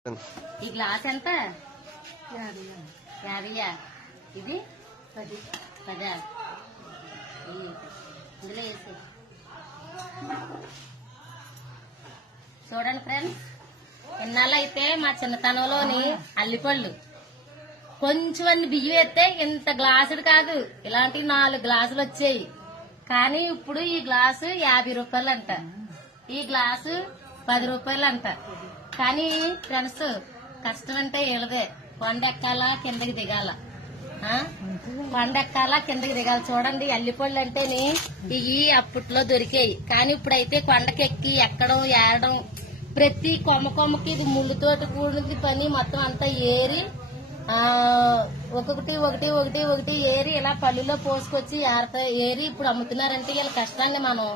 ఈ గ్లాస్ ఎంత? 50. ఇది 10. ఇందులో వేసి చూడండి ఫ్రెండ్స్, ఇన్నాళ్ళు అయితే మా చిన్నతనంలోని అల్లిపళ్ళు కొంచెం అన్ని బియ్యం వేస్తే ఇంత గ్లాసుడు కాదు, ఇలాంటి 4 గ్లాసులు వచ్చాయి. కానీ ఇప్పుడు ఈ గ్లాసు 50 రూపాయలు అంట, ఈ గ్లాసు 10 రూపాయలు అంట. కానీ ఫ్రెండ్స్, కష్టం అంటే వీళ్ళదే. కొండ ఎక్కాలా కిందకి దిగాల, కొండ ఎక్కాలా కిందకి దిగాలి. చూడండి, అల్లిపళ్ళు అంటేని ఇవి అప్పట్లో దొరికాయి. కానీ ఇప్పుడైతే కొండకెక్కి ఎక్కడం ఏరడం, ప్రతి కొమ్మకి ఇది ముళ్ళుతోటి కూడినది పని. మొత్తం అంతా ఏరి ఒకటి ఏరి ఇలా పళ్ళులో పోసుకొచ్చి ఏరి ఇప్పుడు అమ్ముతున్నారంటే వీళ్ళ కష్టాన్ని మనం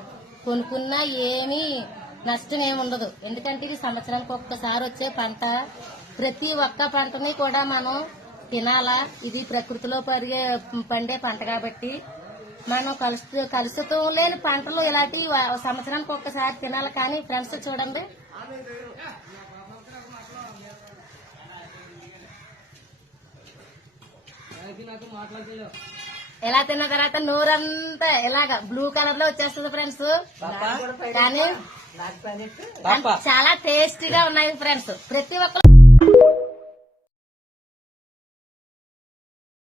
కొనుక్కున్నా ఏమీ నష్టం ఏమి ఉండదు. ఎందుకంటే ఇది సంవత్సరానికి ఒక్కసారి వచ్చే పంట. ప్రతి ఒక్క పంటని కూడా మనం తినాలా. ఇది ప్రకృతిలో పండే పంట కాబట్టి మనం కలుషితం లేని పంటలు ఇలాంటి సంవత్సరానికి ఒక్కసారి తినాలి. కానీ ఫ్రెండ్స్ చూడండి, ఇలా తిన్న తర్వాత నూరంతా ఇలాగా బ్లూ కలర్ లో వచ్చేస్తుంది ఫ్రెండ్స్. కానీ చాలా టేస్టీగా ఉన్నాయి ఫ్రెండ్స్. ప్రతి ఒక్క